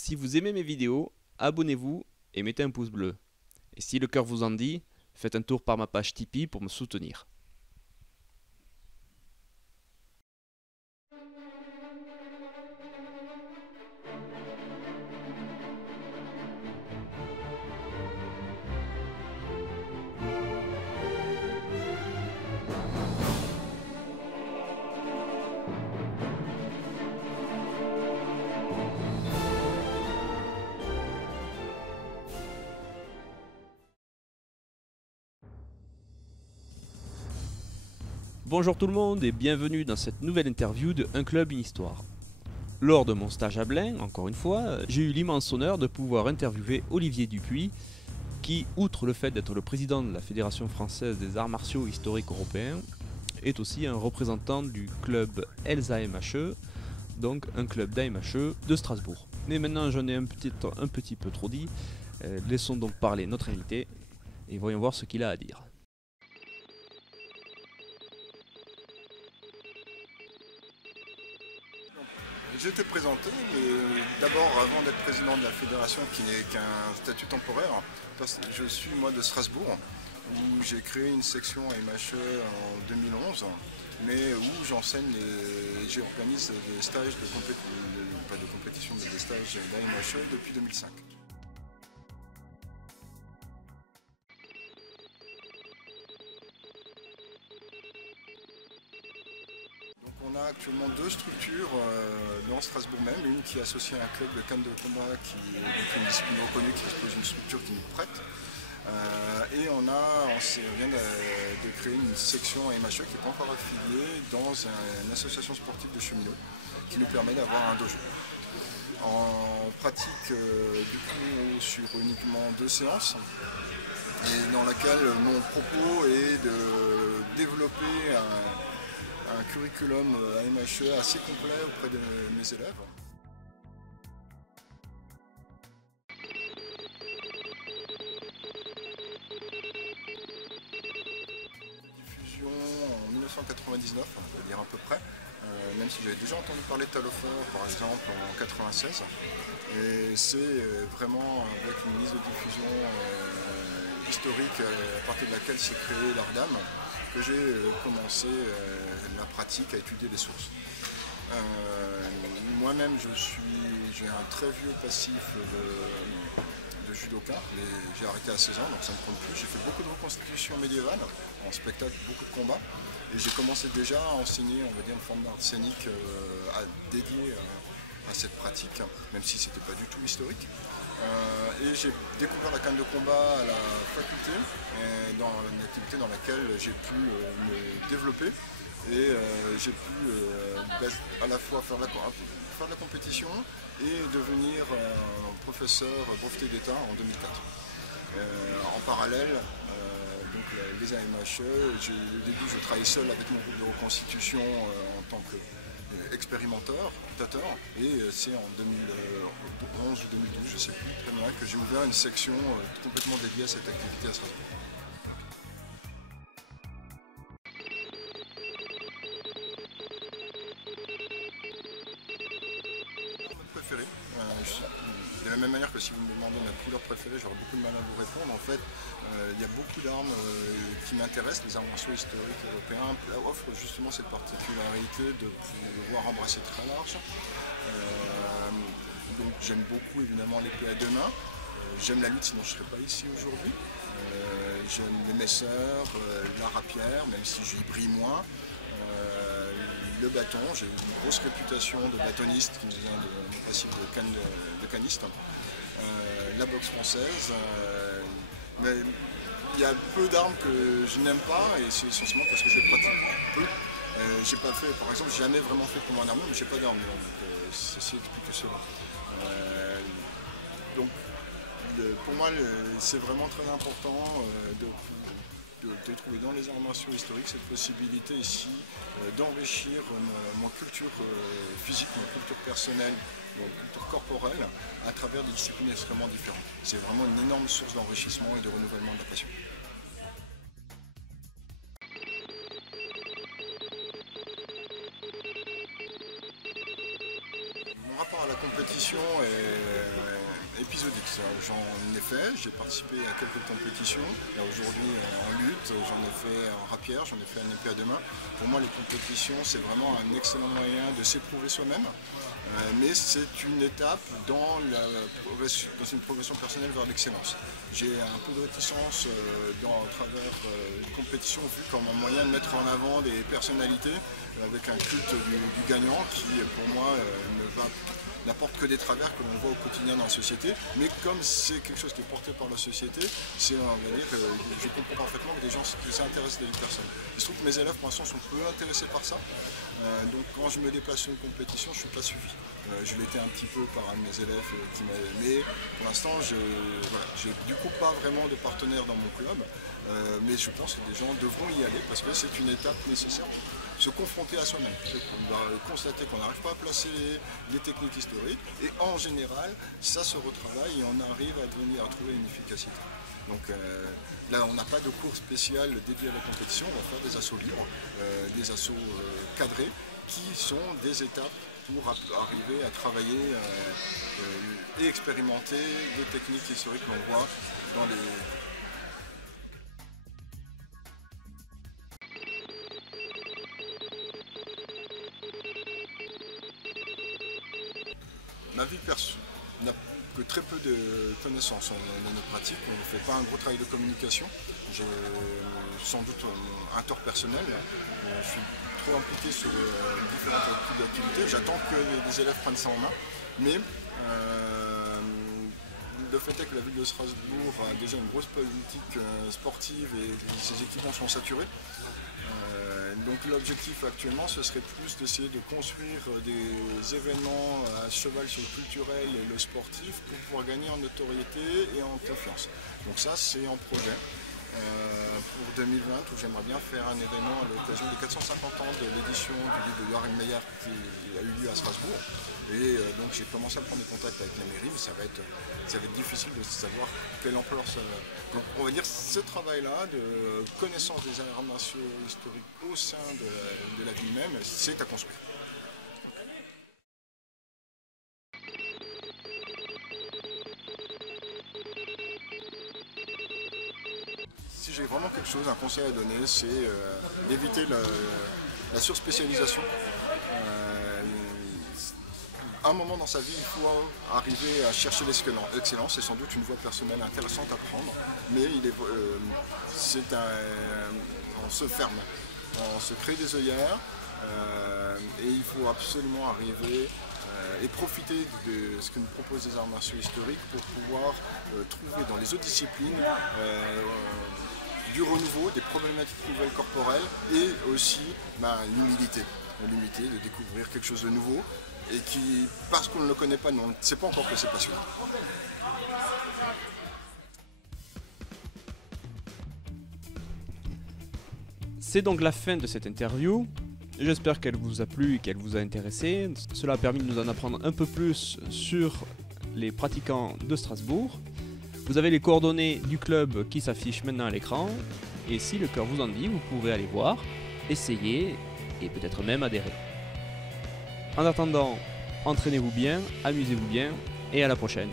Si vous aimez mes vidéos, abonnez-vous et mettez un pouce bleu. Et si le cœur vous en dit, faites un tour par ma page Tipeee pour me soutenir. Bonjour tout le monde et bienvenue dans cette nouvelle interview de Un Club, une Histoire. Lors de mon stage à Blain, encore une fois, j'ai eu l'immense honneur de pouvoir interviewer Olivier Dupuis, qui, outre le fait d'être le président de la Fédération française des arts martiaux historiques européens, est aussi un représentant du club ELSA MHE, donc un club d'AMHE de Strasbourg. Mais maintenant j'en ai un petit peu trop dit, laissons donc parler notre invité et voyons voir ce qu'il a à dire. J'ai été présenté, mais d'abord, avant d'être président de la fédération, qui n'est qu'un statut temporaire, je suis moi de Strasbourg, où j'ai créé une section à MHE en 2011, mais où j'enseigne et j'organise des stages pas de compétition, mais des stages d'AMHE depuis 2005. On a actuellement deux structures dans Strasbourg même, une qui est associée à un club de canne de combat qui est donc une discipline reconnue qui dispose d'une structure qui nous prête. Et on vient de créer une section MHE qui n'est pas encore affiliée dans une association sportive de cheminots qui nous permet d'avoir un dojo. En pratique du coup sur uniquement 2 séances et dans laquelle mon propos est de développer un curriculum AMHE assez complet auprès de mes élèves. Diffusion en 1999, on va dire à peu près, même si j'avais déjà entendu parler de Talofer par exemple en 1996. Et c'est vraiment avec une liste de diffusion historique à partir de laquelle s'est créé l'Ardam que j'ai commencé la pratique à étudier les sources. Moi-même j'ai un très vieux passif de judoka, mais j'ai arrêté à 16 ans donc ça ne compte plus. J'ai fait beaucoup de reconstitutions médiévales, en spectacle, beaucoup de combats, et j'ai commencé déjà à enseigner, on va dire, une forme d'art scénique dédiée à cette pratique, même si c'était pas du tout historique. Et j'ai découvert la canne de combat à la faculté, dans une activité dans laquelle j'ai pu me développer et j'ai pu à la fois faire de la compétition et devenir professeur breveté d'État en 2004. En parallèle, donc les AMHE, au début je travaillais seul avec mon groupe de reconstitution en tant qu'expérimentateur, et c'est en 2011 ou 2012, je ne sais plus très bien, que j'ai ouvert une section complètement dédiée à cette activité à Strasbourg. Préféré. De la même manière que si vous me demandez ma couleur préférée, j'aurais beaucoup de mal à vous répondre. En fait, il y a beaucoup d'armes qui m'intéressent. Les arts martiaux historiques européens offrent justement cette particularité de pouvoir embrasser très large. Donc j'aime beaucoup évidemment l'épée à 2 mains. J'aime la lutte, sinon je ne serais pas ici aujourd'hui. J'aime les messeurs, la rapière, même si j'y brille moins. Le bâton, j'ai une grosse réputation de bâtoniste qui me vient de mon passif de caniste. La boxe française, mais il y a peu d'armes que je n'aime pas et c'est essentiellement parce que je les pratique peu. J'ai pas fait, par exemple, j'ai jamais vraiment fait pour un armure, mais j'ai pas d'armure, donc ceci explique cela. Donc pour moi, c'est vraiment très important de trouver dans les arts martiaux historiques cette possibilité ici d'enrichir ma culture physique, ma culture personnelle, ma culture corporelle à travers des disciplines extrêmement différentes. C'est vraiment une énorme source d'enrichissement et de renouvellement de la passion. Mon rapport à la compétition est épisodique. J'en ai fait, j'ai participé à quelques compétitions. Là aujourd'hui en lutte, j'en ai fait en rapière, j'en ai fait un épée à deux mains. Pour moi les compétitions c'est vraiment un excellent moyen de s'éprouver soi-même. Mais c'est une étape dans une progression personnelle vers l'excellence. J'ai un peu de réticence à travers une compétition vue comme un moyen de mettre en avant des personnalités avec un culte du gagnant qui pour moi n'apporte que des travers que l'on voit au quotidien dans la société. Mais comme c'est quelque chose qui est porté par la société, on va dire, je comprends parfaitement que des gens s'intéressent à des personnes. Il se trouve que mes élèves pour l'instant sont peu intéressés par ça. Donc quand je me déplace sur une compétition, je ne suis pas suivi. Je l'étais un petit peu par un de mes élèves qui m'a aimé. Pour l'instant, je n'ai du coup pas vraiment de partenaire dans mon club. Mais je pense que des gens devront y aller parce que c'est une étape nécessaire. Se confronter à soi-même. On va constater qu'on n'arrive pas à placer les techniques historiques et en général, ça se retravaille et on arrive à trouver une efficacité. Donc là, on n'a pas de cours spécial dédié à la compétition, on va faire des assauts libres, des assauts cadrés qui sont des étapes pour arriver à travailler et expérimenter des techniques historiques qu'on voit dans les... Ma vie perso n'a que très peu de connaissances dans nos pratiques, on ne fait pas un gros travail de communication. J'ai sans doute un tort personnel, je suis trop impliqué sur différents types d'activités, j'attends que les élèves prennent ça en main, mais le fait est que la ville de Strasbourg a déjà une grosse politique sportive et ses équipements sont saturés. Donc l'objectif actuellement ce serait plus d'essayer de construire des événements à cheval sur le culturel et le sportif pour pouvoir gagner en notoriété et en confiance. Donc ça c'est en projet pour 2020 où j'aimerais bien faire un événement à l'occasion des 450 ans de l'édition du livre de Joachim Meyer qui a eu lieu à Strasbourg. Et donc j'ai commencé à prendre des contacts avec la mairie, mais ça va être difficile de savoir quelle ampleur ça va. Donc on va dire ce travail-là de connaissance des arts martiaux historiques au sein de la ville même, c'est à construire. Si j'ai vraiment quelque chose, un conseil à donner, c'est d'éviter la surspécialisation. À un moment dans sa vie, il faut arriver à chercher l'excellence. C'est sans doute une voie personnelle intéressante à prendre, mais on se ferme, on se crée des œillères et il faut absolument arriver et profiter de ce que nous proposent les arts martiaux historiques pour pouvoir trouver dans les autres disciplines du renouveau, des problématiques nouvelles corporelles et aussi l'humilité de découvrir quelque chose de nouveau et qui, parce qu'on ne le connaît pas, on ne sait pas encore que c'est passionnant. C'est donc la fin de cette interview. J'espère qu'elle vous a plu et qu'elle vous a intéressé. Cela a permis de nous en apprendre un peu plus sur les pratiquants de Strasbourg. Vous avez les coordonnées du club qui s'affichent maintenant à l'écran. Et si le cœur vous en dit, vous pourrez aller voir, essayer et peut-être même adhérer. En attendant, entraînez-vous bien, amusez-vous bien et à la prochaine.